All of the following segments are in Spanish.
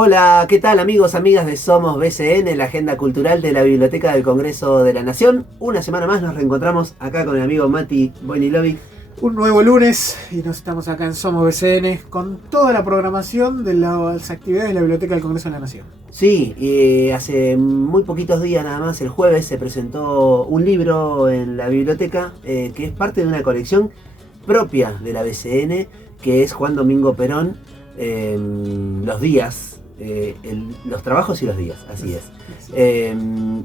Hola, ¿qué tal amigos, amigas de Somos BCN, la agenda cultural de la Biblioteca del Congreso de la Nación? Una semana más nos reencontramos acá con el amigo Mati Bojnilovic. Un nuevo lunes y nos estamos acá en Somos BCN con toda la programación de las actividades de la Biblioteca del Congreso de la Nación. Sí, hace muy poquitos días nada más, el jueves, se presentó un libro en la biblioteca que es parte de una colección propia de la BCN, que es Juan Domingo Perón, los días. Los trabajos y los días, así es.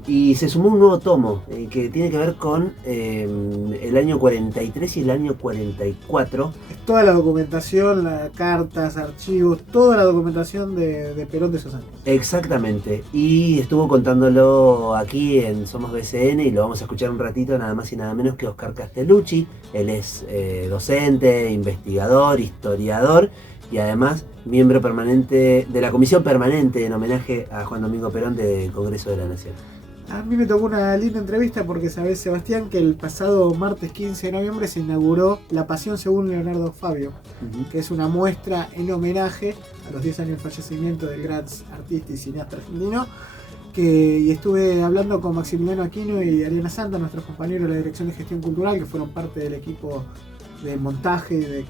Y se sumó un nuevo tomo que tiene que ver con el año 43 y el año 44. Es toda la documentación, las cartas, archivos, toda la documentación de Perón de esos años. Exactamente. Y estuvo contándolo aquí en Somos BCN y lo vamos a escuchar un ratito, nada más y nada menos que Oscar Castellucci. Él es docente, investigador, historiador y además miembro permanente de la Comisión Permanente en homenaje a Juan Domingo Perón del Congreso de la Nación. A mí me tocó una linda entrevista porque sabés, Sebastián, que el pasado martes 15 de noviembre se inauguró La Pasión según Leonardo Fabio, que es una muestra en homenaje a los 10 años del fallecimiento del gran artista y cineasta argentino. Y estuve hablando con Maximiliano Aquino y Ariana Santa, nuestros compañeros de la Dirección de Gestión Cultural, que fueron parte del equipo de montaje y de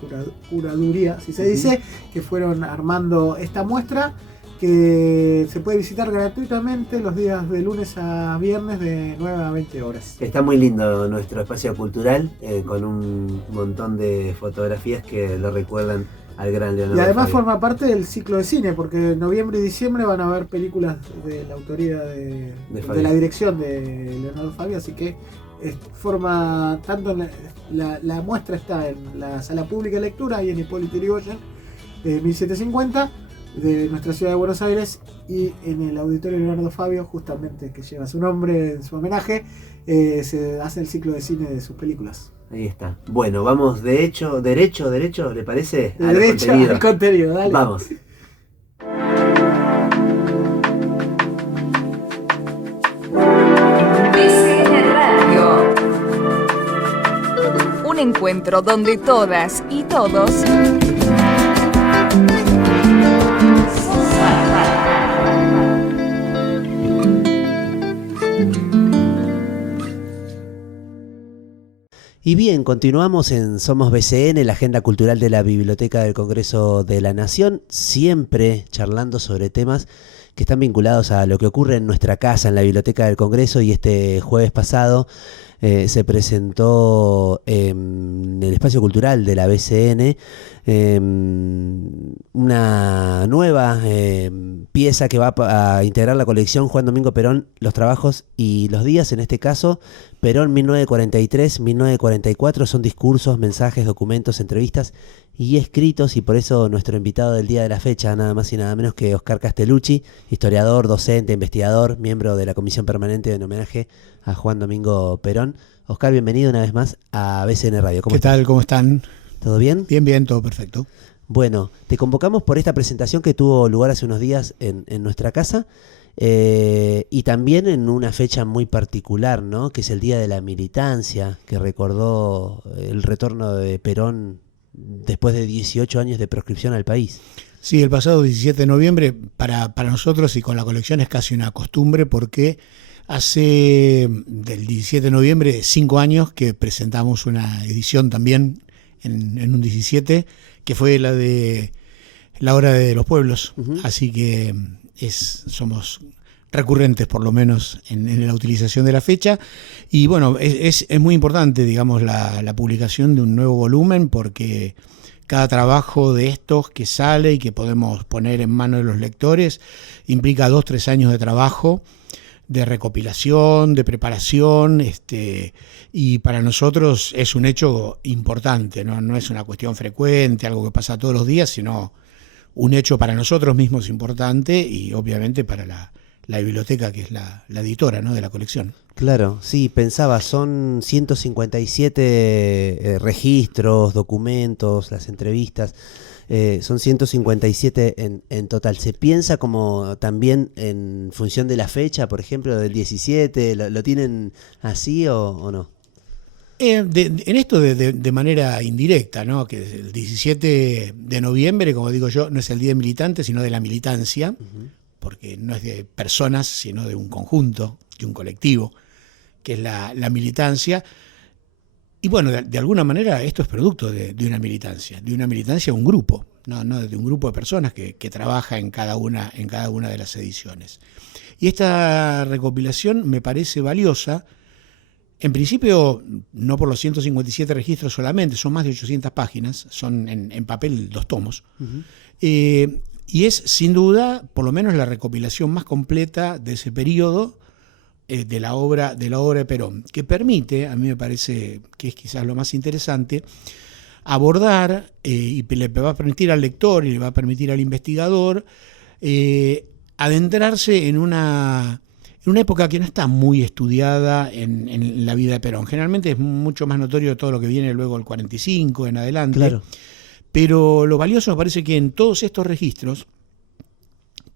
curaduría, si se dice, que fueron armando esta muestra que se puede visitar gratuitamente los días de lunes a viernes de 9 a 20 horas. Está muy lindo nuestro espacio cultural, con un montón de fotografías que lo recuerdan al gran Leonardo Y además Fabio. forma parte del ciclo de cine, porque en noviembre y diciembre van a haber películas de la autoría de la dirección de Leonardo Fabio, así que forma tanto la muestra está en la sala pública de lectura y en Hipólito Yrigoyen de 1750 de nuestra ciudad de Buenos Aires, y en el auditorio Leonardo Fabio, justamente que lleva su nombre en su homenaje, se hace el ciclo de cine de sus películas. Ahí está. Bueno, vamos derecho, ¿le parece? Derecho al contenido, dale. Vamos. Un encuentro donde todas y todos Y bien, continuamos en Somos BCN, la agenda cultural de la Biblioteca del Congreso de la Nación, siempre charlando sobre temas que están vinculados a lo que ocurre en nuestra casa, en la Biblioteca del Congreso, y este jueves pasado se presentó en el espacio cultural de la BCN una nueva pieza que va a integrar la colección Juan Domingo Perón, los trabajos y los días. En este caso, Perón 1943-1944, son discursos, mensajes, documentos, entrevistas y escritos, y por eso nuestro invitado del día de la fecha, nada más y nada menos que Oscar Castellucci, historiador, docente, investigador, miembro de la Comisión Permanente en homenaje a Juan Domingo Perón. Oscar, bienvenido una vez más a BCN Radio. ¿Qué tal? ¿Cómo están? ¿Todo bien? Bien, todo perfecto. Bueno, te convocamos por esta presentación que tuvo lugar hace unos días en nuestra casa, y también en una fecha muy particular, ¿no? Que es el Día de la Militancia, que recordó el retorno de Perón después de 18 años de proscripción al país. Sí, el pasado 17 de noviembre para nosotros y con la colección es casi una costumbre, porque hace del 17 de noviembre 5 años que presentamos una edición también en un 17, que fue la de La Hora de los Pueblos. Así que somos recurrentes, por lo menos, en la utilización de la fecha. Y bueno, es muy importante, digamos, la publicación de un nuevo volumen, porque cada trabajo de estos que sale y que podemos poner en manos de los lectores implica 2-3 años de trabajo, de recopilación, de preparación, y para nosotros es un hecho importante, no es una cuestión frecuente, algo que pasa todos los días, sino un hecho para nosotros mismos importante, y obviamente para la biblioteca, que es la editora, ¿no?, de la colección. Claro, sí, pensaba, son 157 registros, documentos, las entrevistas. Son 157 en total. ¿Se piensa como también en función de la fecha, por ejemplo, del 17? ¿Lo tienen así o no? En esto de manera indirecta, ¿no? Que el 17 de noviembre, como digo yo, no es el Día de Militante, sino de la militancia, porque no es de personas, sino de un conjunto, de un colectivo, que es la militancia. Y bueno, de alguna manera esto es producto de una militancia, un grupo, no de un grupo de personas que trabaja en cada una de las ediciones. Y esta recopilación me parece valiosa. En principio, no por los 157 registros solamente, son más de 800 páginas, son en papel 2 tomos. Y es, sin duda, por lo menos la recopilación más completa de ese periodo de la obra de Perón, que permite, a mí me parece que es quizás lo más interesante, abordar, y le va a permitir al lector y le va a permitir al investigador adentrarse en una época que no está muy estudiada en la vida de Perón. Generalmente es mucho más notorio todo lo que viene luego del 45 en adelante. Claro. Pero lo valioso me parece que en todos estos registros,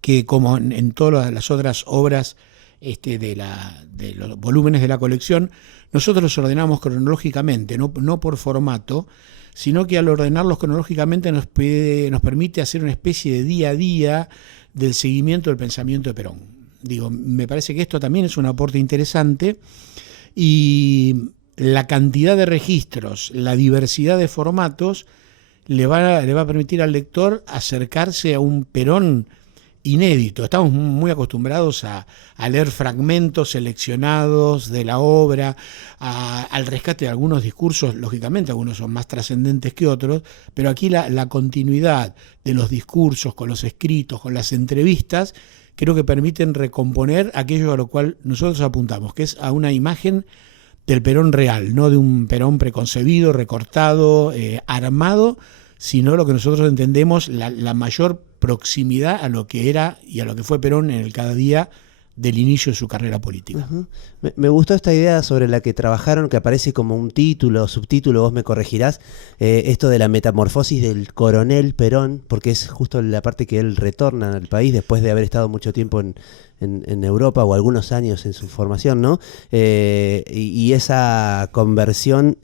que como en todas las otras obras de los volúmenes de la colección, nosotros los ordenamos cronológicamente, no por formato, sino que al ordenarlos cronológicamente nos permite hacer una especie de día a día del seguimiento del pensamiento de Perón. Digo, me parece que esto también es un aporte interesante, y la cantidad de registros, la diversidad de formatos le va a permitir al lector acercarse a un Perón inédito. Estamos muy acostumbrados a leer fragmentos seleccionados de la obra, al rescate de algunos discursos. Lógicamente algunos son más trascendentes que otros, pero aquí la continuidad de los discursos con los escritos, con las entrevistas, creo que permiten recomponer aquello a lo cual nosotros apuntamos, que es a una imagen del Perón real, no de un Perón preconcebido, recortado, armado, sino lo que nosotros entendemos, la mayor proximidad a lo que era y a lo que fue Perón en el cada día del inicio de su carrera política. Uh-huh. Me gustó esta idea sobre la que trabajaron, que aparece como un título o subtítulo, vos me corregirás, esto de la metamorfosis del coronel Perón, porque es justo la parte que él retorna al país después de haber estado mucho tiempo en Europa, o algunos años en su formación, ¿no? Y esa conversión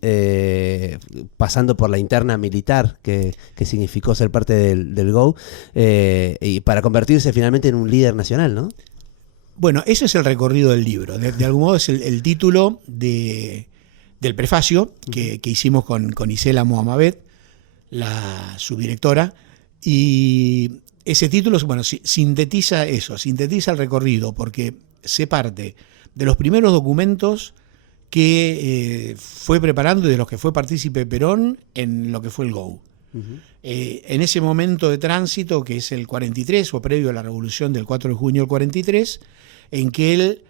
pasando por la interna militar que significó ser parte del GO, y para convertirse finalmente en un líder nacional, ¿no? Bueno, ese es el recorrido del libro. De algún modo es el título del prefacio que hicimos con Isela Mohamed, la subdirectora, y ese título, bueno, sintetiza eso, sintetiza el recorrido, porque se parte de los primeros documentos que fue preparando y de los que fue partícipe Perón en lo que fue el GO. Uh-huh. En ese momento de tránsito, que es el 43, o previo a la revolución del 4 de junio del 43, en que él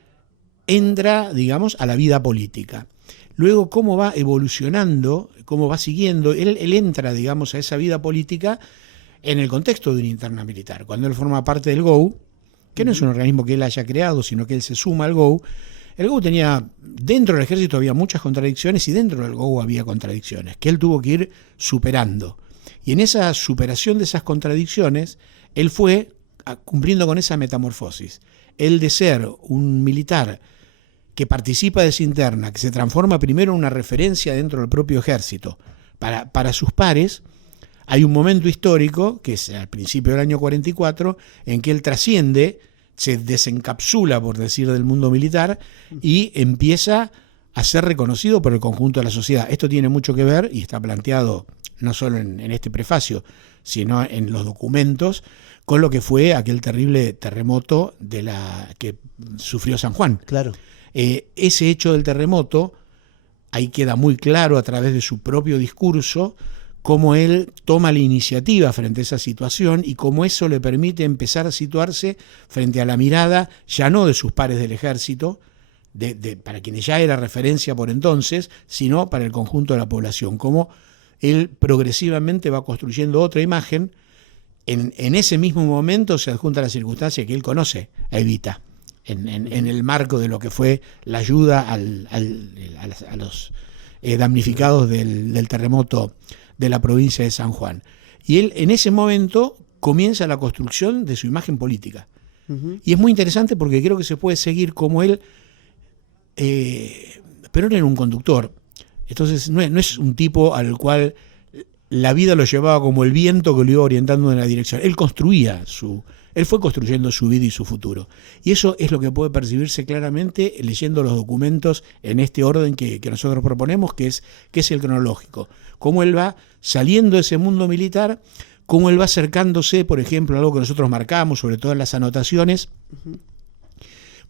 entra, digamos, a la vida política. Luego, cómo va evolucionando, cómo va siguiendo, él entra, digamos, a esa vida política en el contexto de una interna militar. Cuando él forma parte del GO, que no es un organismo que él haya creado, sino que él se suma al GO, el GO tenía, dentro del ejército había muchas contradicciones, y dentro del GO había contradicciones que él tuvo que ir superando. Y en esa superación de esas contradicciones, él fue cumpliendo con esa metamorfosis. El de ser un militar que participa de esa interna, que se transforma primero en una referencia dentro del propio ejército para sus pares. Hay un momento histórico, que es al principio del año 44, en que él trasciende, se desencapsula, por decir, del mundo militar, y empieza a ser reconocido por el conjunto de la sociedad. Esto tiene mucho que ver, y está planteado no solo en este prefacio, sino en los documentos, con lo que fue aquel terrible terremoto que sufrió San Juan. Claro. Ese hecho del terremoto, ahí queda muy claro a través de su propio discurso, cómo él toma la iniciativa frente a esa situación, y cómo eso le permite empezar a situarse frente a la mirada, ya no de sus pares del ejército, para quienes ya era referencia por entonces, sino para el conjunto de la población. Cómo él progresivamente va construyendo otra imagen. En ese mismo momento se adjunta la circunstancia que él conoce a Evita, en el marco de lo que fue la ayuda a los damnificados del terremoto de la provincia de San Juan. Y él en ese momento comienza la construcción de su imagen política. Uh-huh. Y es muy interesante porque creo que se puede seguir como él, pero él era un conductor. Entonces no es un tipo al cual la vida lo llevaba como el viento que lo iba orientando en la dirección. Él fue construyendo su vida y su futuro. Y eso es lo que puede percibirse claramente leyendo los documentos en este orden que nosotros proponemos, que es el cronológico. Cómo él va saliendo de ese mundo militar, cómo él va acercándose, por ejemplo, algo que nosotros marcamos, sobre todo en las anotaciones,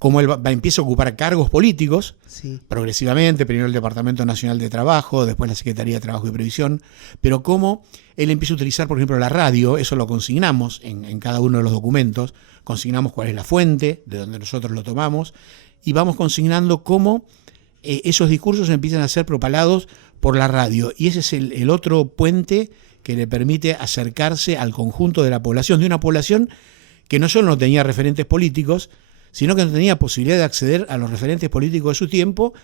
cómo él empieza a ocupar cargos políticos, Sí. progresivamente, primero el Departamento Nacional de Trabajo, después la Secretaría de Trabajo y Previsión, pero cómo él empieza a utilizar, por ejemplo, la radio, eso lo consignamos en cada uno de los documentos, consignamos cuál es la fuente, de donde nosotros lo tomamos, y vamos consignando cómo esos discursos empiezan a ser propalados por la radio, y ese es el otro puente que le permite acercarse al conjunto de la población, de una población que no solo no tenía referentes políticos, sino que no tenía posibilidad de acceder a los referentes políticos de su tiempo,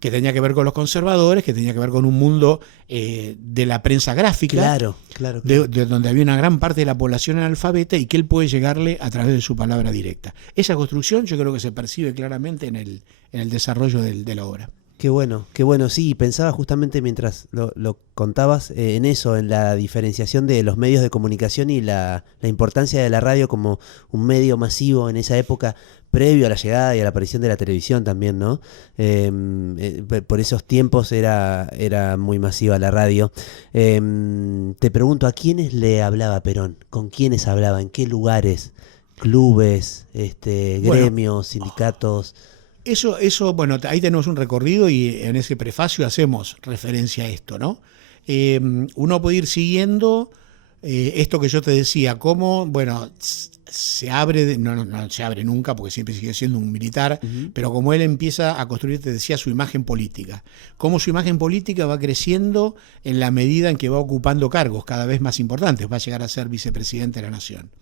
que tenía que ver con los conservadores, que tenía que ver con un mundo de la prensa gráfica, Claro. de donde había una gran parte de la población analfabeta y que él puede llegarle a través de su palabra directa. Esa construcción yo creo que se percibe claramente en el desarrollo de la obra. Qué bueno, sí, pensaba justamente mientras lo contabas en eso, en la diferenciación de los medios de comunicación y la importancia de la radio como un medio masivo en esa época, previo a la llegada y a la aparición de la televisión también, ¿no? Por esos tiempos era muy masiva la radio. Te pregunto, ¿a quiénes le hablaba Perón? ¿Con quiénes hablaba? ¿En qué lugares? ¿Clubes? ¿Gremios? ¿Sindicatos? Eso, bueno, ahí tenemos un recorrido y en ese prefacio hacemos referencia a esto, ¿no? Uno puede ir siguiendo esto que yo te decía, cómo, bueno, se abre, no se abre nunca porque siempre sigue siendo un militar, pero como él empieza a construir, te decía, su imagen política. Cómo su imagen política va creciendo en la medida en que va ocupando cargos cada vez más importantes, va a llegar a ser vicepresidente de la Nación.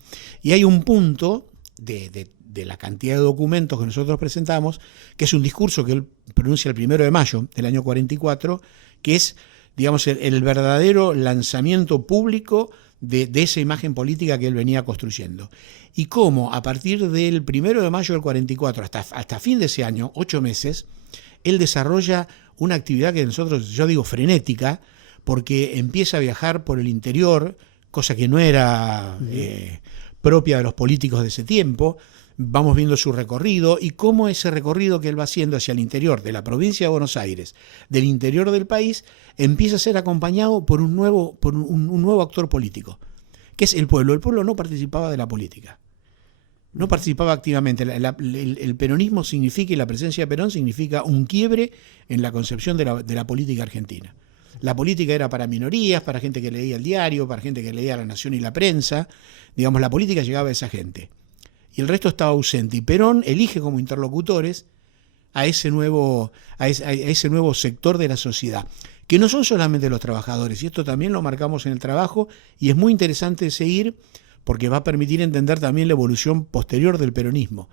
Y hay un punto de la cantidad de documentos que nosotros presentamos, que es un discurso que él pronuncia el 1 de mayo del año 44, que es, digamos, el verdadero lanzamiento público de esa imagen política que él venía construyendo. Y cómo a partir del 1 de mayo del 44 hasta fin de ese año, 8 meses, él desarrolla una actividad que nosotros, yo digo frenética, porque empieza a viajar por el interior, cosa que no era propia de los políticos de ese tiempo. Vamos viendo su recorrido y cómo ese recorrido que él va haciendo hacia el interior de la provincia de Buenos Aires, del interior del país, empieza a ser acompañado por un nuevo actor político, que es el pueblo. El pueblo no participaba de la política, no participaba activamente. El peronismo significa, y la presencia de Perón significa un quiebre en la concepción de la política argentina. La política era para minorías, para gente que leía el diario, para gente que leía La Nación y la prensa. Digamos, la política llegaba a esa gente. Y el resto estaba ausente. Y Perón elige como interlocutores a ese nuevo sector de la sociedad, que no son solamente los trabajadores, y esto también lo marcamos en el trabajo, y es muy interesante seguir porque va a permitir entender también la evolución posterior del peronismo.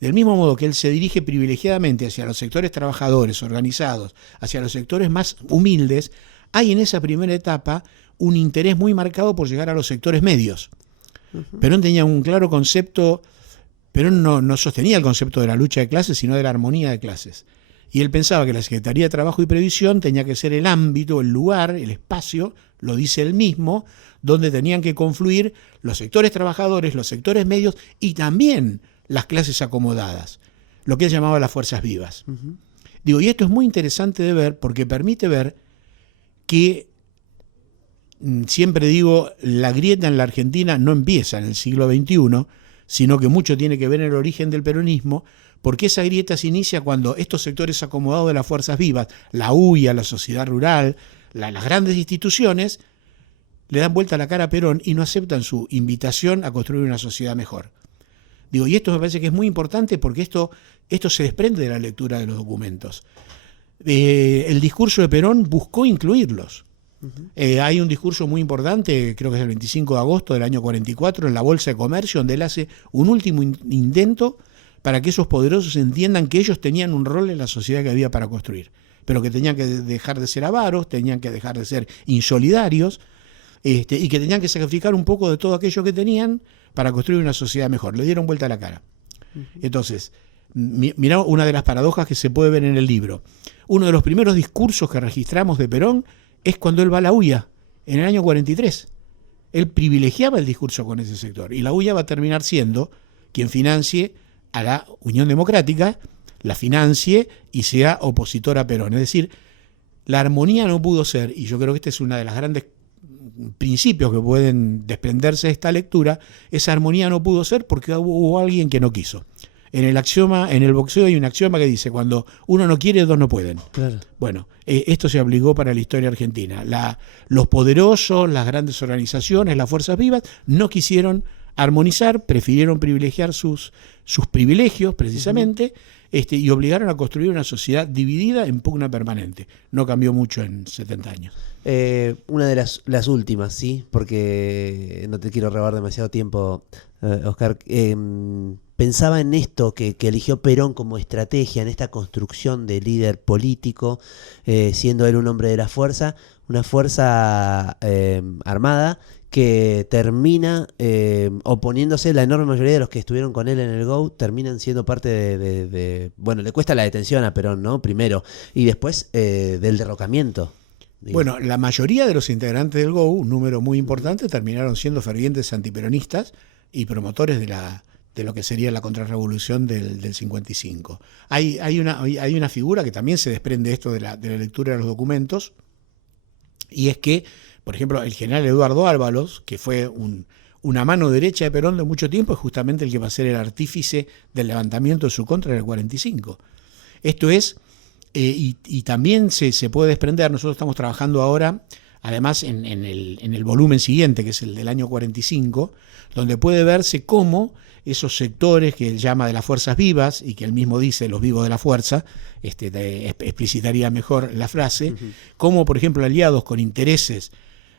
Del mismo modo que él se dirige privilegiadamente hacia los sectores trabajadores organizados, hacia los sectores más humildes, hay en esa primera etapa un interés muy marcado por llegar a los sectores medios. Perón tenía un claro concepto. Perón no sostenía el concepto de la lucha de clases, sino de la armonía de clases. Y él pensaba que la Secretaría de Trabajo y Previsión tenía que ser el ámbito, el lugar, el espacio, lo dice él mismo, donde tenían que confluir los sectores trabajadores, los sectores medios y también las clases acomodadas, lo que él llamaba las fuerzas vivas. Digo, y esto es muy interesante de ver porque permite ver que, siempre digo, la grieta en la Argentina no empieza en el siglo XXI, sino que mucho tiene que ver en el origen del peronismo, porque esa grieta se inicia cuando estos sectores acomodados de las fuerzas vivas, la UIA, la sociedad rural, las grandes instituciones, le dan vuelta la cara a Perón y no aceptan su invitación a construir una sociedad mejor. Digo, y esto me parece que es muy importante porque esto se desprende de la lectura de los documentos. El discurso de Perón buscó incluirlos. Hay un discurso muy importante, creo que es el 25 de agosto del año 44, en la Bolsa de Comercio, donde él hace un último intento para que esos poderosos entiendan que ellos tenían un rol en la sociedad que había para construir, pero que tenían que dejar de ser avaros, tenían que dejar de ser insolidarios, y que tenían que sacrificar un poco de todo aquello que tenían para construir una sociedad mejor. Le dieron vuelta a la cara. Entonces, Mirá una de las paradojas que se puede ver en el libro. Uno de los primeros discursos que registramos de Perón es cuando él va a la UIA, en el año 43. Él privilegiaba el discurso con ese sector. Y la UIA va a terminar siendo quien financie a la Unión Democrática, la financie y sea opositora a Perón. Es decir, la armonía no pudo ser, y yo creo que este es uno de los grandes principios que pueden desprenderse de esta lectura, esa armonía no pudo ser porque hubo alguien que no quiso. En el boxeo hay un axioma que dice, cuando uno no quiere, dos no pueden. Claro. Bueno, esto se aplicó para la historia argentina. Los poderosos, las grandes organizaciones, las fuerzas vivas, no quisieron armonizar, prefirieron privilegiar sus privilegios, precisamente, y obligaron a construir una sociedad dividida en pugna permanente. No cambió mucho en 70 años. Una de las últimas, ¿sí? Porque no te quiero robar demasiado tiempo, Oscar. Pensaba en esto que eligió Perón como estrategia, en esta construcción de líder político, siendo él un hombre de la fuerza, una fuerza armada que termina oponiéndose. La enorme mayoría de los que estuvieron con él en el GO terminan siendo parte de bueno, le cuesta la detención a Perón, ¿no? Primero, y después del derrocamiento. Digo. Bueno, la mayoría de los integrantes del GO, un número muy importante, terminaron siendo fervientes antiperonistas y promotores de lo que sería la contrarrevolución del 55. Hay una figura que también se desprende esto de la lectura de los documentos, y es que, por ejemplo, el general Eduardo Ábalos, que fue una mano derecha de Perón de mucho tiempo, es justamente el que va a ser el artífice del levantamiento de su contra en el 45. Esto es, y también se puede desprender, nosotros estamos trabajando ahora, además en el volumen siguiente, que es el del año 45, donde puede verse cómo esos sectores que él llama de las fuerzas vivas, y que él mismo dice los vivos de la fuerza, explicitaría mejor la frase, cómo, por ejemplo, aliados con intereses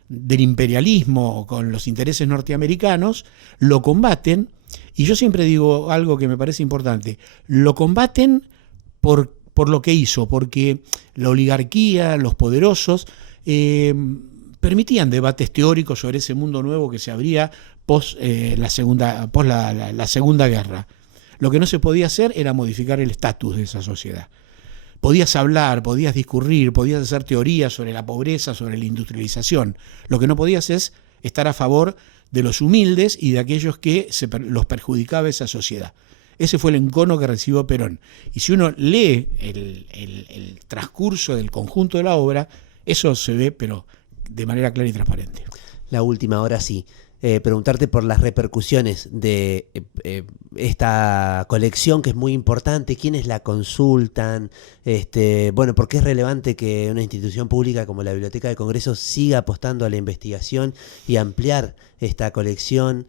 del imperialismo o con los intereses norteamericanos, lo combaten, y yo siempre digo algo que me parece importante, lo combaten por lo que hizo, porque la oligarquía, los poderosos, permitían debates teóricos sobre ese mundo nuevo que se abría post la Segunda Guerra. Lo que no se podía hacer era modificar el estatus de esa sociedad. Podías hablar, podías discurrir, podías hacer teorías sobre la pobreza, sobre la industrialización. Lo que no podías es estar a favor de los humildes y de aquellos que los perjudicaba esa sociedad. Ese fue el encono que recibió Perón. Y si uno lee el transcurso del conjunto de la obra, eso se ve, pero de manera clara y transparente. La última, ahora sí. Preguntarte por las repercusiones de esta colección, que es muy importante, quiénes la consultan, bueno, porque es relevante que una institución pública como la Biblioteca del Congreso siga apostando a la investigación y ampliar esta colección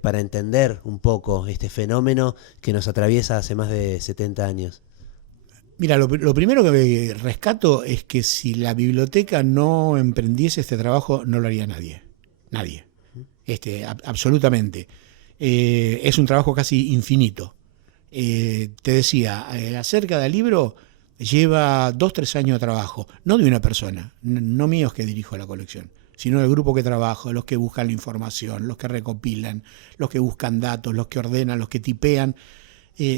para entender un poco este fenómeno que nos atraviesa hace más de 70 años. Mira, lo primero que rescato es que si la biblioteca no emprendiese este trabajo, no lo haría nadie. Nadie. Absolutamente. Es un trabajo casi infinito. Te decía, hacer cada libro lleva 2-3 años de trabajo, no de una persona, no míos que dirijo la colección, sino del grupo que trabajo, los que buscan la información, los que recopilan, los que buscan datos, los que ordenan, los que tipean.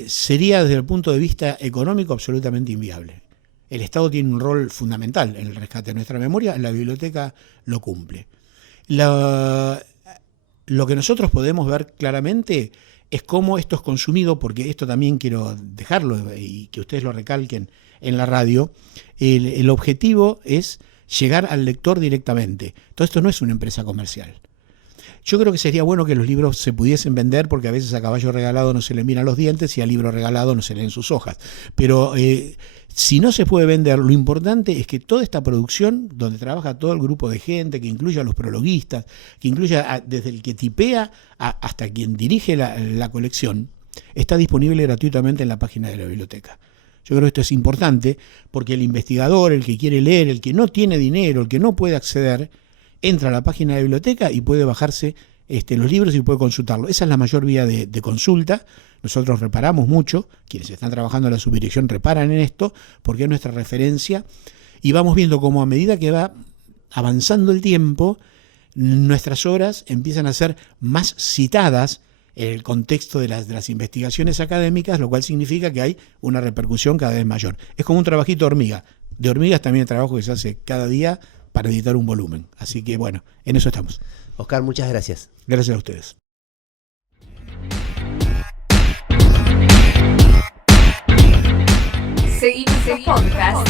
Sería desde el punto de vista económico absolutamente inviable. El Estado tiene un rol fundamental en el rescate de nuestra memoria, la biblioteca lo cumple. Lo que nosotros podemos ver claramente es cómo esto es consumido, porque esto también quiero dejarlo y que ustedes lo recalquen en la radio. El objetivo es llegar al lector directamente. Todo esto no es una empresa comercial. Yo creo que sería bueno que los libros se pudiesen vender, porque a veces a caballo regalado no se le miran los dientes y a libro regalado no se leen sus hojas. Pero si no se puede vender, lo importante es que toda esta producción, donde trabaja todo el grupo de gente, que incluya a los prologuistas, que incluya desde el que tipea hasta quien dirige la colección, está disponible gratuitamente en la página de la biblioteca. Yo creo que esto es importante porque el investigador, el que quiere leer, el que no tiene dinero, el que no puede acceder, entra a la página de la biblioteca y puede bajarse los libros y puede consultarlo. Esa es la mayor vía de consulta. Nosotros reparamos mucho, quienes están trabajando en la subdirección reparan en esto, porque es nuestra referencia, y vamos viendo cómo a medida que va avanzando el tiempo, nuestras obras empiezan a ser más citadas en el contexto de las investigaciones académicas, lo cual significa que hay una repercusión cada vez mayor. Es como un trabajito de hormiga. De hormigas también el trabajo que se hace cada día para editar un volumen. Así que bueno, en eso estamos. Oscar, muchas gracias. Gracias a ustedes. Seguimos el podcast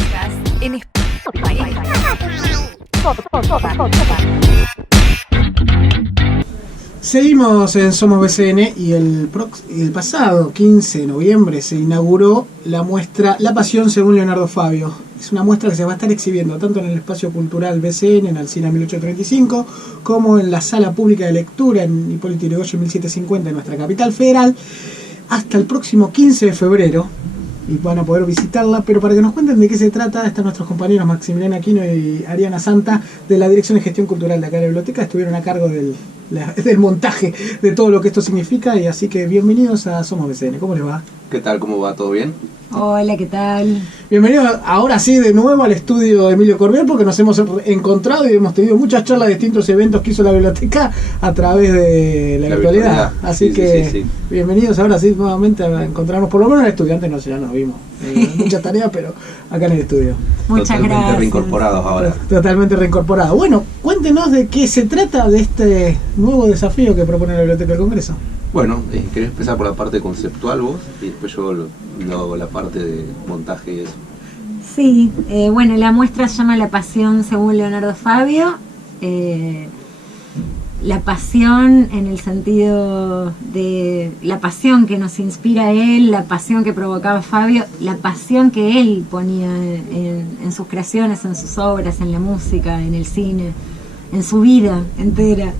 en Spotify. Seguimos en Somos BCN y el pasado 15 de noviembre se inauguró la muestra La Pasión según Leonardo Fabio. Es una muestra que se va a estar exhibiendo tanto en el espacio cultural BCN, en Alsina 1835, como en la sala pública de lectura en Hipólito Yrigoyen 1750 en nuestra capital federal, hasta el próximo 15 de febrero. Y van a poder visitarla, pero para que nos cuenten de qué se trata, están nuestros compañeros Maximiliano Aquino y Ariana Santa de la Dirección de Gestión Cultural de acá de la biblioteca. Estuvieron a cargo del montaje de todo lo que esto significa, y así que bienvenidos a Somos BCN. ¿Cómo les va? ¿Qué tal? ¿Cómo va? ¿Todo bien? Hola, ¿qué tal? Bienvenidos ahora sí de nuevo al estudio de Emilio Corbiel, porque nos hemos encontrado y hemos tenido muchas charlas de distintos eventos que hizo la biblioteca a través de la virtualidad. Así sí, que sí. bienvenidos ahora sí nuevamente a encontrarnos, por lo menos en el estudio. Antes no sé, ya nos vimos. Muchas tareas, pero acá en el estudio. Muchas Totalmente gracias. reincorporados ahora. Totalmente reincorporado. Bueno, cuéntenos de qué se trata de este nuevo desafío que propone la Biblioteca del Congreso. Bueno, ¿querés empezar por la parte conceptual vos? Y después yo lo hago la parte de montaje y eso. Sí, bueno, la muestra se llama La Pasión según Leonardo Fabio. La pasión en el sentido de la pasión que nos inspira a él, la pasión que provocaba Fabio, la pasión que él ponía en sus creaciones, en sus obras, en la música, en el cine, en su vida entera.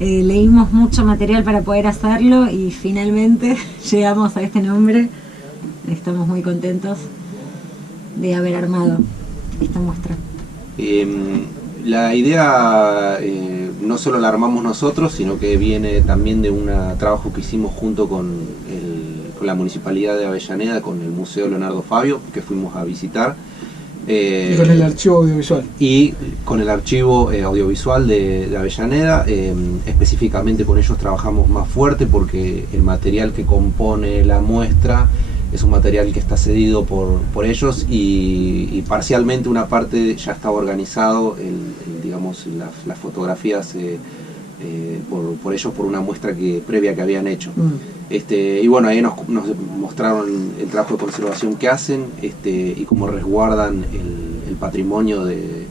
Leímos mucho material para poder hacerlo y finalmente llegamos a este nombre. Estamos muy contentos de haber armado esta muestra. La idea no solo la armamos nosotros, sino que viene también de un trabajo que hicimos junto con la Municipalidad de Avellaneda, con el Museo Leonardo Fabio, que fuimos a visitar. Y con el archivo audiovisual. Y con el archivo audiovisual de Avellaneda, específicamente con ellos trabajamos más fuerte porque el material que compone la muestra es un material que está cedido por ellos y parcialmente una parte ya estaba organizado, digamos, las fotografías por ellos por una muestra previa que habían hecho. Y bueno, ahí nos mostraron el trabajo de conservación que hacen y cómo resguardan el patrimonio de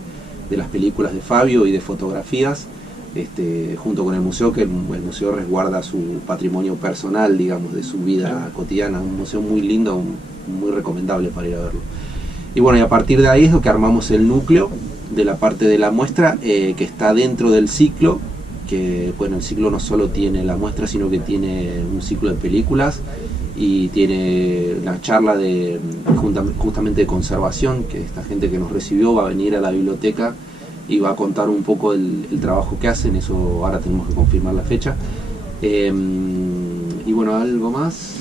las películas de Fabio y de fotografías, junto con el museo, que el museo resguarda su patrimonio personal, digamos, de su vida cotidiana. Un museo muy lindo, muy recomendable para ir a verlo. Y bueno, y a partir de ahí es lo que armamos el núcleo de la parte de la muestra, que está dentro del ciclo, que bueno, el ciclo no solo tiene la muestra, sino que tiene un ciclo de películas y tiene una charla justamente de conservación, que esta gente que nos recibió va a venir a la biblioteca y va a contar un poco el trabajo que hacen. Eso ahora tenemos que confirmar la fecha. Y bueno, ¿algo más?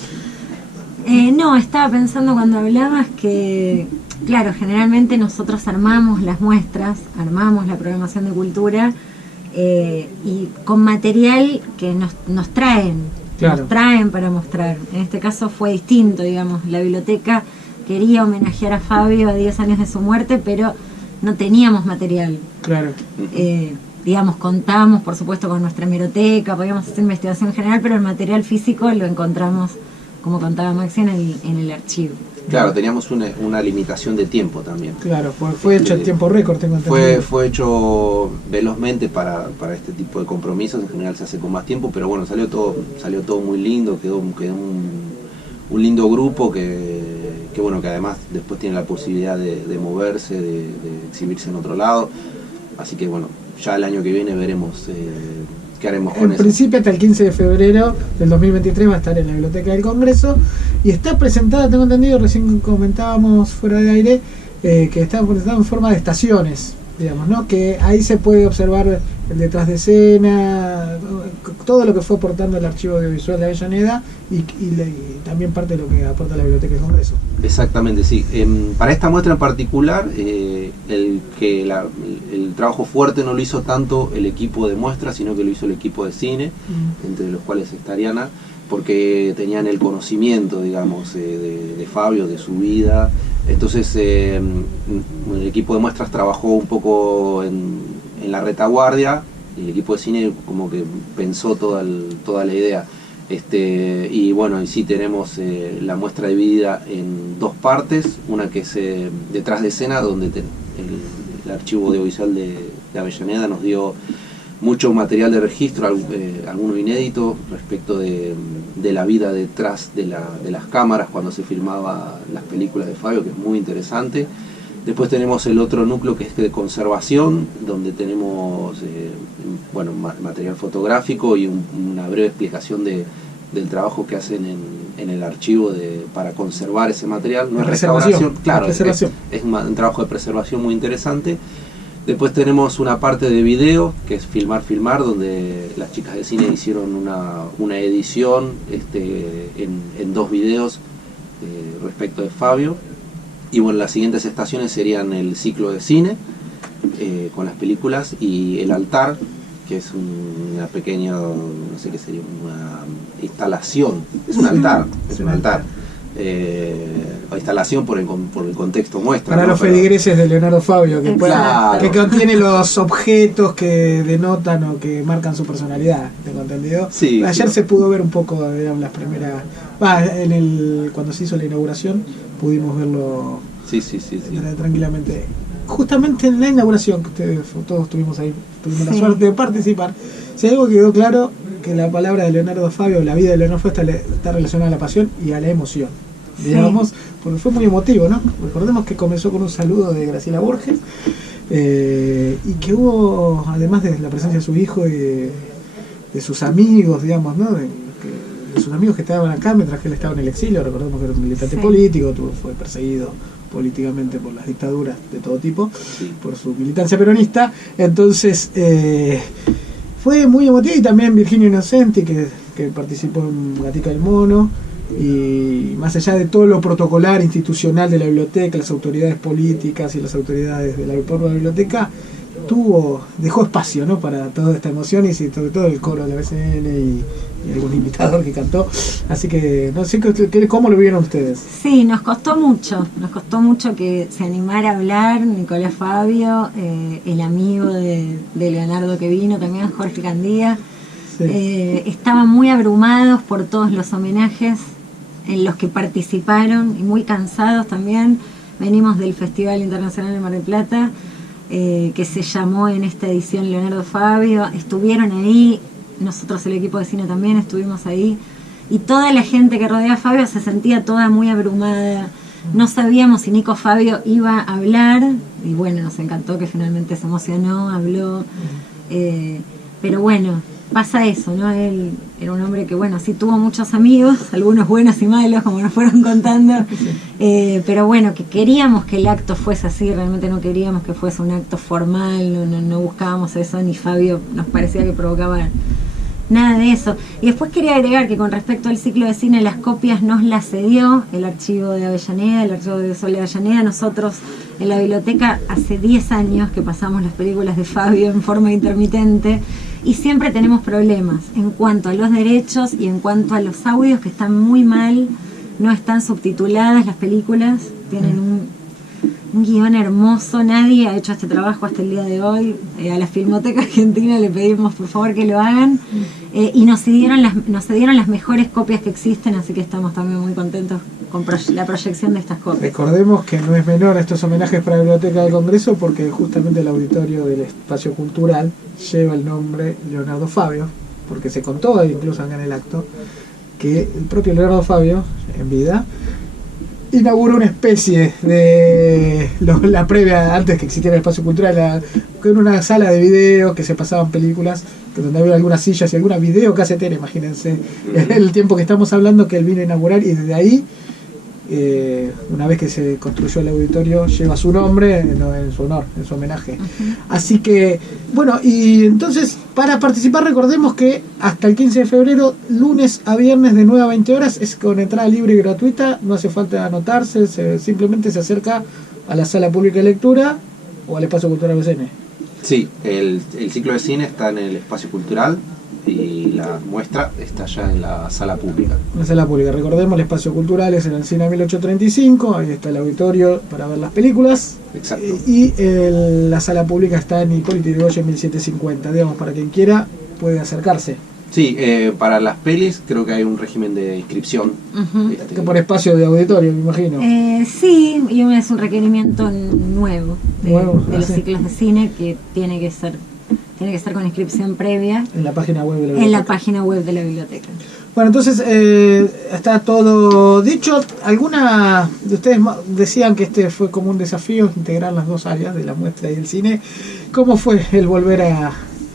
No, estaba pensando cuando hablabas que, claro, generalmente nosotros armamos las muestras, armamos la programación de cultura, y con material que nos traen, Claro. nos traen para mostrar. En este caso fue distinto, digamos, la biblioteca quería homenajear a Fabio a 10 años de su muerte, pero no teníamos material. Claro. Digamos, contábamos por supuesto con nuestra hemeroteca, podíamos hacer investigación general, pero el material físico lo encontramos, como contaba Maxi, en el archivo. Claro, teníamos una limitación de tiempo también. Claro, fue hecho en tiempo récord, tengo entendido. Fue hecho velozmente para este tipo de compromisos. En general se hace con más tiempo, pero bueno, salió todo muy lindo, quedó un lindo grupo que bueno, que además después tiene la posibilidad de moverse, de exhibirse en otro lado. Así que bueno, ya el año que viene veremos qué haremos con En eso. principio hasta el 15 de febrero del 2023 va a estar en la Biblioteca del Congreso y está presentada, tengo entendido, recién comentábamos fuera de aire, que está presentada en forma de estaciones, digamos, ¿no? Que ahí se puede observar el detrás de escena, todo lo que fue aportando el archivo audiovisual de Avellaneda y también parte de lo que aporta la Biblioteca del Congreso. Exactamente, sí. Para esta muestra en particular, el trabajo fuerte no lo hizo tanto el equipo de muestra, sino que lo hizo el equipo de cine, entre los cuales está Ariana. porque tenían el conocimiento, digamos, de Fabio, de su vida. Entonces el equipo de muestras trabajó un poco en la retaguardia, y el equipo de cine como que pensó toda la idea. Y bueno, y sí tenemos la muestra dividida en dos partes, una que es detrás de escena, donde el archivo audiovisual de Avellaneda nos dio mucho material de registro, alguno inédito, respecto de la vida detrás de las cámaras cuando se filmaba las películas de Fabio, que es muy interesante. Después tenemos el otro núcleo, que es de conservación, donde tenemos material fotográfico y una breve explicación del trabajo que hacen en el archivo para conservar ese material. No es restauración, claro, es un trabajo de preservación muy interesante. Después tenemos una parte de video, que es filmar, donde las chicas de cine hicieron una edición en 2 videos respecto de Fabio. Y bueno, las siguientes estaciones serían el ciclo de cine, con las películas, y el altar, que es una pequeña, no sé qué sería, una instalación. Es un altar, o instalación por el contexto muestra. Para, ¿no?, los feligreses de Leonardo Fabio, que contiene los objetos que denotan o que marcan su personalidad, ¿tengo entendido? Sí, ayer se pudo ver un poco de las primeras, cuando se hizo la inauguración pudimos verlo tranquilamente. Justamente en la inauguración, que ustedes todos tuvimos la suerte de participar, si algo que quedó claro, que la palabra de Leonardo Fabio, la vida de Leonardo Fabio está relacionada a la pasión y a la emoción, digamos, porque fue muy emotivo, ¿no? Recordemos que comenzó con un saludo de Graciela Borges, y que hubo, además de la presencia de su hijo y de sus amigos, digamos, ¿no?, de sus amigos que estaban acá mientras que él estaba en el exilio. Recordemos que era un militante político, fue perseguido políticamente por las dictaduras de todo tipo, por su militancia peronista. Entonces fue muy emotivo. Y también Virginio Innocenti, que participó en Gatica del Mono, y más allá de todo lo protocolar institucional de la biblioteca, las autoridades políticas y las autoridades de la biblioteca, dejó espacio, ¿no?, para toda esta emoción, y sobre todo el coro de la BCN y algún invitador que cantó. Así que no sé cómo lo vieron ustedes. Sí, nos costó mucho que se animara a hablar Nicolás Fabio, el amigo de Leonardo que vino también, Jorge Candía. Estaban muy abrumados por todos los homenajes en los que participaron y muy cansados también. Venimos del Festival Internacional de Mar del Plata, que se llamó en esta edición Leonardo Fabio. Estuvieron ahí, nosotros el equipo de cine también estuvimos ahí, y toda la gente que rodea a Fabio se sentía toda muy abrumada. No sabíamos si Nico Fabio iba a hablar, y bueno, nos encantó que finalmente se emocionó, habló, pero bueno, pasa eso, ¿no? Él era un hombre que, bueno, sí tuvo muchos amigos, algunos buenos y malos, como nos fueron contando, pero bueno, que queríamos que el acto fuese así, realmente no queríamos que fuese un acto formal, no buscábamos eso, ni Fabio nos parecía que provocaba nada de eso. Y después quería agregar que con respecto al ciclo de cine, las copias nos las cedió el archivo de Avellaneda, el archivo de Sol de Avellaneda. Nosotros en la biblioteca hace 10 años que pasamos las películas de Fabio en forma intermitente, y siempre tenemos problemas en cuanto a los derechos y en cuanto a los audios, que están muy mal, no están subtituladas las películas, tienen un guión hermoso. Nadie ha hecho este trabajo hasta el día de hoy. A la Filmoteca Argentina le pedimos por favor que lo hagan, y nos cedieron las mejores copias que existen, así que estamos también muy contentos con la proyección de estas copias. Recordemos que no es menor estos homenajes para la Biblioteca del Congreso, porque justamente el auditorio del espacio cultural lleva el nombre Leonardo Fabio, porque se contó incluso acá en el acto que el propio Leonardo Fabio, en vida, inauguró una especie de la previa, antes que existiera el espacio cultural, con una sala de video que se pasaban películas, donde había algunas sillas y alguna videocasetera, imagínense el tiempo que estamos hablando, que él vino a inaugurar, y desde ahí, una vez que se construyó el auditorio, lleva su nombre en su honor, en su homenaje. Así que, bueno, y entonces, para participar, recordemos que hasta el 15 de febrero, lunes a viernes de 9 a 20 horas, es con entrada libre y gratuita, no hace falta anotarse, simplemente se acerca a la sala pública de lectura o al espacio cultural BCN. Sí, el ciclo de cine está en el espacio cultural, y la muestra está ya en la sala pública. La sala pública, recordemos, el espacio cultural es en el Cine 1835, ahí está el auditorio para ver las películas. Exacto. Y la sala pública está en Hipólito Yrigoyen 1750, digamos, para quien quiera puede acercarse. Sí, para las pelis creo que hay un régimen de inscripción. Que por espacio de auditorio, me imagino. Sí, y es un requerimiento nuevo de los ciclos de cine que tiene que ser con inscripción previa En la página web de la biblioteca. en la página web de la biblioteca. Bueno, entonces está todo dicho. ¿Alguna de ustedes decían que este fue como un desafío integrar las dos áreas de la muestra y el cine? ¿Cómo fue el volver a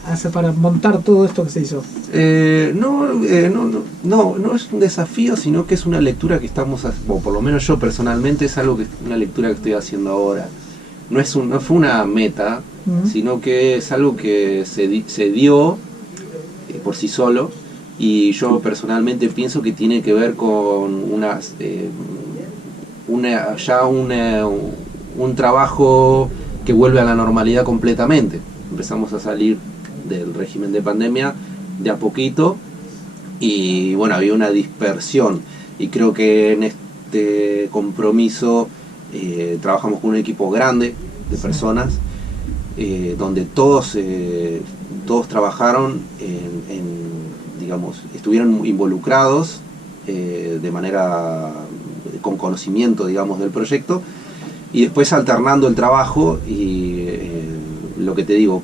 hacer para montar todo esto que se hizo? No es un desafío, sino que es una lectura que estamos, o por lo menos yo personalmente, es una lectura que estoy haciendo ahora. No fue una meta, sino que es algo que se dio por sí solo, y yo personalmente pienso que tiene que ver con un trabajo que vuelve a la normalidad completamente. Empezamos a salir del régimen de pandemia de a poquito, y bueno, había una dispersión, y creo que en este compromiso trabajamos con un equipo grande de personas, donde todos trabajaron digamos, estuvieron involucrados de manera con conocimiento, digamos, del proyecto, y después alternando el trabajo y lo que te digo,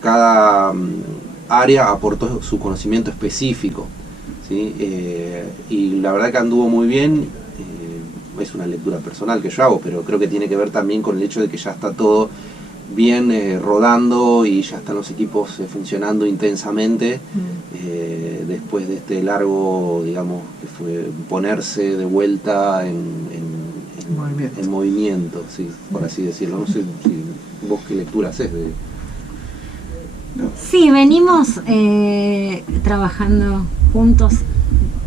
cada área aportó su conocimiento específico, ¿sí? Y la verdad que anduvo muy bien. Es una lectura personal que yo hago, pero creo que tiene que ver también con el hecho de que ya está todo bien rodando y ya están los equipos funcionando intensamente, después de este largo, digamos, que fue ponerse de vuelta en movimiento, sí, por así decirlo. No sé si vos qué lectura haces de... Sí, venimos trabajando juntos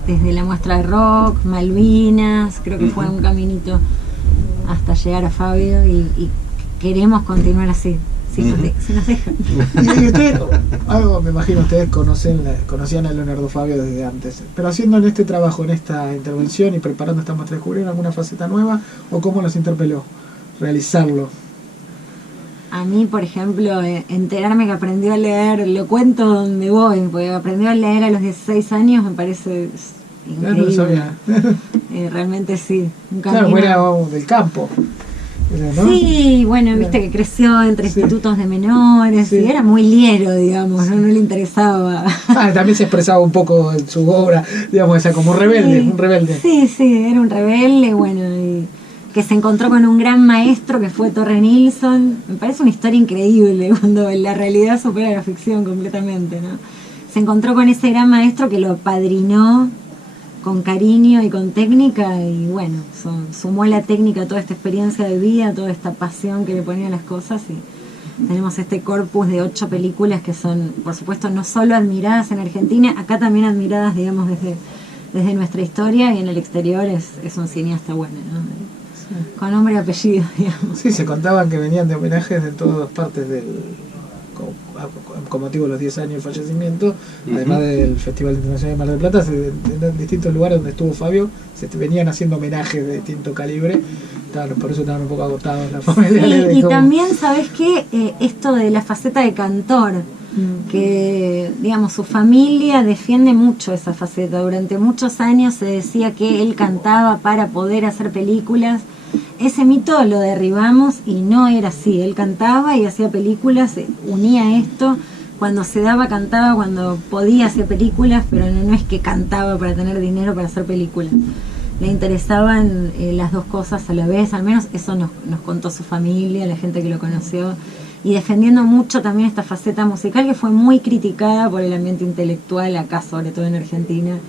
desde la muestra de rock, Malvinas, creo que fue un caminito hasta llegar a Fabio, y queremos continuar así, si nos dejan. Y ustedes, algo me imagino, ustedes conocían a Leonardo Fabio desde antes, pero haciendo en este trabajo, en esta intervención y preparando esta muestra, ¿descubrieron alguna faceta nueva o cómo los interpeló realizarlo? A mí, por ejemplo, enterarme que aprendió a leer, lo cuento donde voy, porque aprendió a leer a los 16 años, me parece increíble. No sabía. Realmente sí. Claro, era del campo. ¿No? Sí, bueno, viste que creció entre institutos de menores, y era muy liero, digamos, no le interesaba. También se expresaba un poco en su obra, digamos, esa como un rebelde. Sí, era un rebelde, bueno, y que se encontró con un gran maestro que fue Torre Nilsson. Me parece una historia increíble cuando la realidad supera la ficción completamente, ¿no? Se encontró con ese gran maestro que lo apadrinó con cariño y con técnica, y bueno, sumó la técnica a toda esta experiencia de vida, toda esta pasión que le ponía a las cosas, y tenemos este corpus de 8 películas que son, por supuesto, no solo admiradas en Argentina, acá también admiradas, digamos, desde nuestra historia, y en el exterior es un cineasta bueno, ¿no? Con nombre y apellido, digamos. Sí, se contaban que venían de homenajes de todas partes con motivo de los 10 años del fallecimiento, además del Festival Internacional de Mar del Plata, en distintos lugares donde estuvo Fabio, se venían haciendo homenajes de distinto calibre. Por eso estaban un poco agotados las familias. Y también, ¿sabes qué? Esto de la faceta de cantor, que, digamos, su familia defiende mucho esa faceta. Durante muchos años se decía que él cantaba para poder hacer películas. Ese mito lo derribamos y no era así. Él cantaba y hacía películas, unía esto. Cuando se daba, cantaba, cuando podía hacer películas, pero no es que cantaba para tener dinero para hacer películas. Le interesaban las dos cosas a la vez, al menos eso nos contó su familia, la gente que lo conoció, y defendiendo mucho también esta faceta musical que fue muy criticada por el ambiente intelectual acá, sobre todo en Argentina.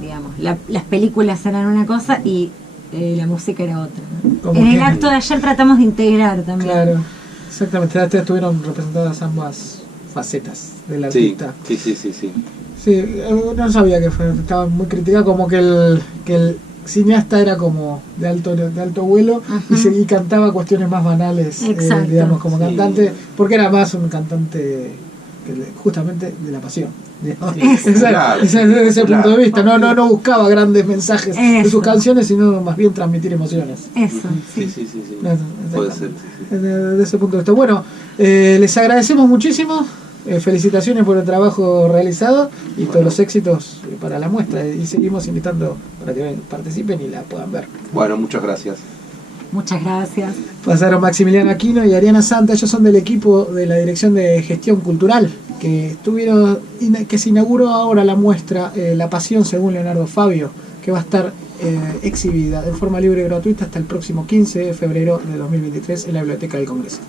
Digamos, las películas eran una cosa y la música era otra, ¿no? En el acto de ayer tratamos de integrar también. Claro, exactamente, ustedes estuvieron representadas ambas facetas del artista. Sí. Sí, no sabía que estaba muy criticado, como que el cineasta era como de alto vuelo y cantaba cuestiones más banales, digamos, como cantante, porque era más un cantante justamente de la pasión. Claro. Desde ese Claro. punto de vista, no buscaba grandes mensajes de Eso. sus canciones, sino más bien transmitir emociones. Eso, Sí, sí. sí, sí. No, Puede ser. Sí, sí. Desde ese punto de vista. Bueno, les agradecemos muchísimo. Felicitaciones por el trabajo realizado y todos los éxitos para la muestra. Y seguimos invitando para que participen y la puedan ver. Bueno, muchas gracias. Muchas gracias. Pasaron Maximiliano Aquino y Ariana Santa, ellos son del equipo de la Dirección de Gestión Cultural, que se inauguró ahora la muestra La Pasión según Leonardo Fabio, que va a estar exhibida de forma libre y gratuita hasta el próximo 15 de febrero de 2023 en la Biblioteca del Congreso.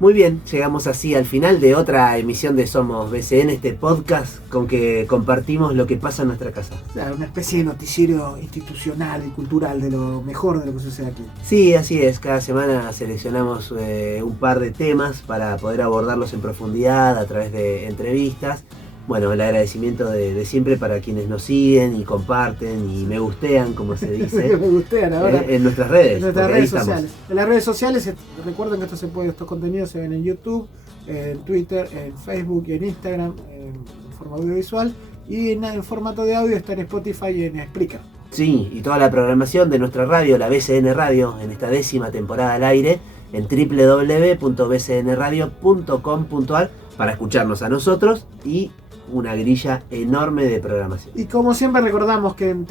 Muy bien, llegamos así al final de otra emisión de Somos BCN, este podcast con que compartimos lo que pasa en nuestra casa. O sea, una especie de noticiero institucional y cultural de lo mejor de lo que sucede aquí. Sí, así es, cada semana seleccionamos un par de temas para poder abordarlos en profundidad a través de entrevistas. Bueno, el agradecimiento de siempre para quienes nos siguen y comparten y me gustean, como se dice, Me gustean ahora. en nuestras redes. En nuestras porque ahí redes estamos. sociales. En las redes sociales, recuerden que estos contenidos se ven en YouTube, en Twitter, en Facebook y en Instagram en forma audiovisual. Y en formato de audio está en Spotify y en Spreaker. Sí, y toda la programación de nuestra radio, la BCN Radio, en esta 10ª temporada al aire, en www.bcnradio.com.ar para escucharnos a nosotros y una grilla enorme de programación. Y como siempre recordamos que en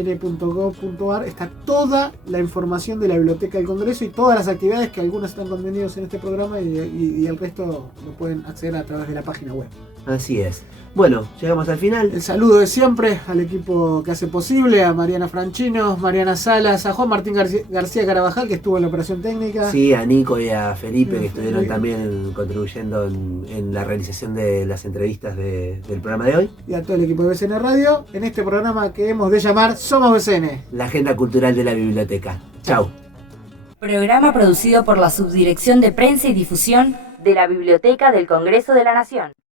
www.bcn.gov.ar está toda la información de la Biblioteca del Congreso y todas las actividades que algunas están contenidos en este programa y el resto lo pueden acceder a través de la página web. Así es. Bueno, llegamos al final. El saludo de siempre al equipo que hace posible, a Mariana Franchino, Mariana Salas, a Juan Martín García Carabajal, que estuvo en la operación técnica. Sí, a Nico y a Felipe, que estuvieron Felipe. también contribuyendo en la realización de las entrevistas del programa de hoy. Y a todo el equipo de BCN Radio, en este programa que hemos de llamar Somos BCN. La agenda cultural de la biblioteca. Chau. Programa producido por la Subdirección de Prensa y Difusión de la Biblioteca del Congreso de la Nación.